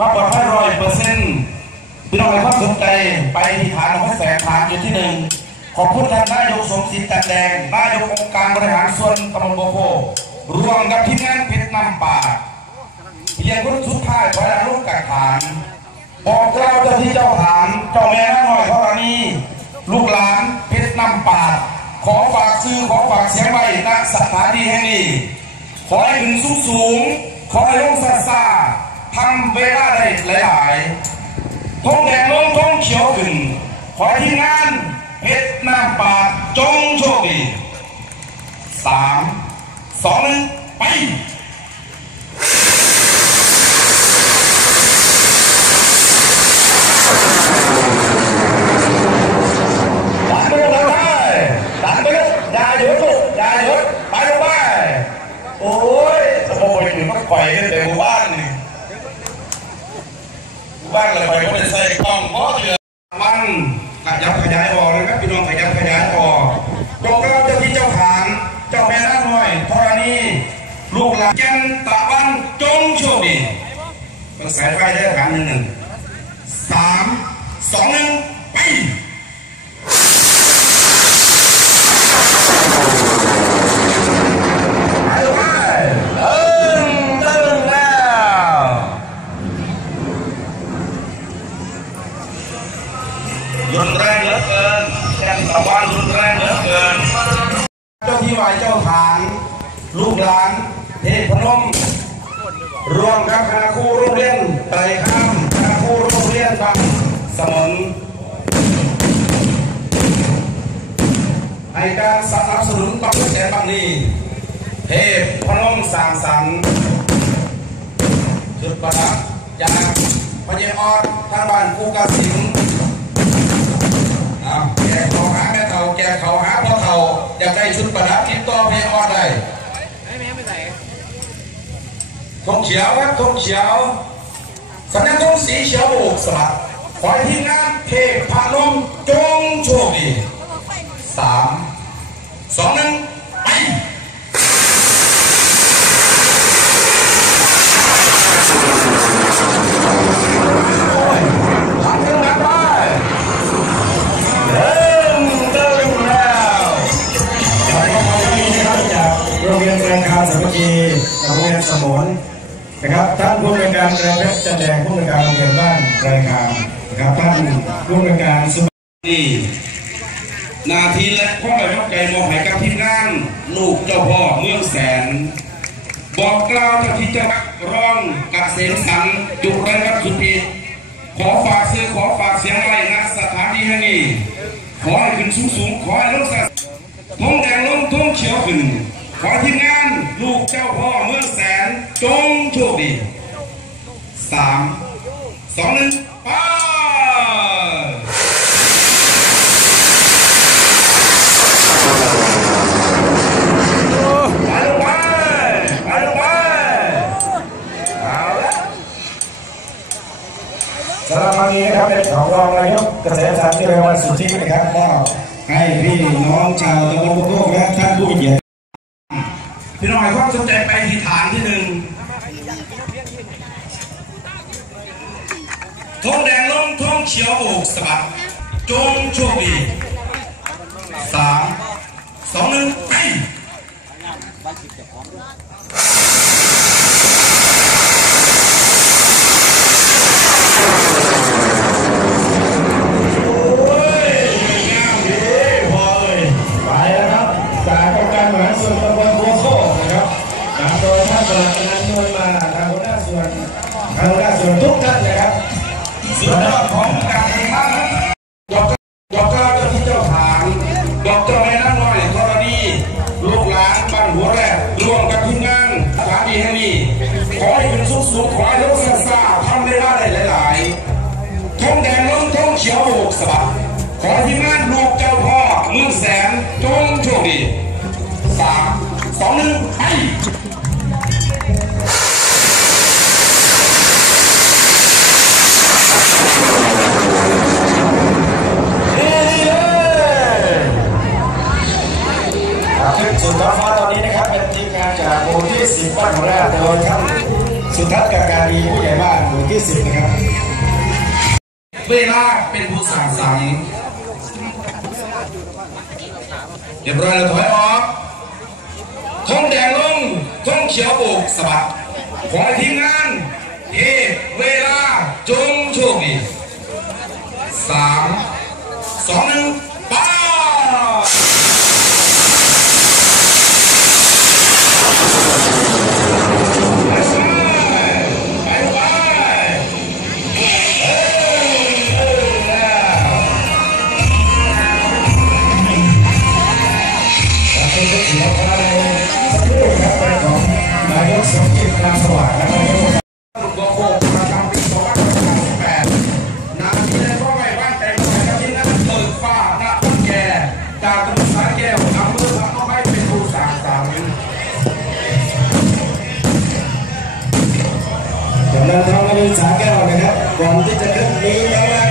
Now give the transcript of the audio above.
ความปลอดภัยร้อยเปอร์เซ็นต์พี่น้องให้ความสนใจไปที่ฐานของแสงฐานอยู่ที่หนึ่งขอบคุณท่านนายกสมศรีจันแดงนายกองค์การบริหารส่วนตำบลโบโคร่วมกับทีมงานเพชรนำป่าเพียงคนสุดท้ายขอให้ลูกกักฐาน บอกเล่าเจ้าที่เจ้าฐาน เจ้าแม่น้าหน่อยธรณีลูกหลานเพชรนำป่า ขอฝากซื้อขอฝากเสียงไว้ณสถานีแห่งนี้ ขอให้ขึ้นสูงสูง ขอให้ลงซาซา ทำเวลาได้หลายๆทงแดงลงทงเขียวขึ้นขอทีมงานเพชรน้ำป่าจงโชคดีสามสองหนึ่งไปไปโอ้ยสมองไปถึงมันปล่อยกันแต่หมู่ บ้านอะไรไปก็เป็นใส่กล้องเพราะเหลือมันขยับขยายออกเลยครับพี่น้องขยับขยายออกบอกเราเจ้าที่เจ้าขานเจ้าแม่น้าหน่อยธรณีลูกหลานจันตะวันจงโชคดีกระแสายไฟได้ขานหนึ่งหนึ่งสามสองหนึ่งไป ไปไปตึงตึงแล้วรุนแรงเห ลือเกินแข่งตะวันรุนแรงเหลือเกิน เจ้าที่วายเจ้าฐาน ลูกหลานเทพนมรวมกับคณะครูโรงเรียนไตรข้ามคณะครูโรงเรียนบางสมนให้การสนับสนุนบังแสนบังนี้เทพพนมสางสรรค์จุดประทับจากพญออดทางบ้านกูกาสิง เฒ่าแกเขาหาพ่อเฒ่าอยากได้ชุดประดับที่ต่อพญออได้ธงเขียวครับธงเขียวสัญญาณธงสีเขียวโบกสลัดขอให้ทีมงานเทพพนมจงโชคดีสามสองหนึ่ง คาสามัคคีโรงเรียนสมุนนะครับท่านผู้บริการเรือเพชรจันแดงผู้บริการโรงเรียนบ้านแรงามนะครับท่านผู้บริการสุนี่นาทีและข้อแบบใจมองให้กับทีมงานลูกเจ้าพ่อเมืองแสน บอกกล่าวเจ้าที่เจ้าร้องกเกษมสันต์จุไรวัดสุธีขอฝากซื้อขอฝากเสียงอะไรนะสถานีแห่งนี้ขอให้ขึ้นสูงสูงๆขอให้ลงสัตทงแดงลงทงเขียวขึ้นขอทีมงาน ลูกเจ้าพ่อเมืองแสนจงโชคดีสามสองหนึ่งไปไปลงไปไปลงไปเอาละสำหรับวันนี้นะครับเป็นของรองนายกเกษตรศาสตร์ที่เรียกว่าสุทธินะครับก็ให้พี่น้องชาวตำบลโคกและท่านผู้มีเกียรติ พี่น้องให้ความสนใจไปที่ฐานที่หนึ่งทงแดงลงทงเขียวโอกสะบัดจงโชคดีสามสองหนึ่งไป so up on that high รับสุดท้าตอนนี้นะครับเป็นทีมงานจากหมู่ที่สิบบ้านหัวหน้าโดยท่านสุทัศน์กาการีผู้ใหญ่บ้านหมู่ที่สิบนะครับเวลาเป็นผู้สั่งสรรค์เรียบร้อยแล้วถอยออกทงแดงลงทงเขียวโบกสะบัดขอให้ทีมงานเอเวลาจงโชคดีสามสองหนึ่งป้าไป กำลังทำมาดูสาแก้วนะครับก่อนที่จะขึ้นนี้นะครับ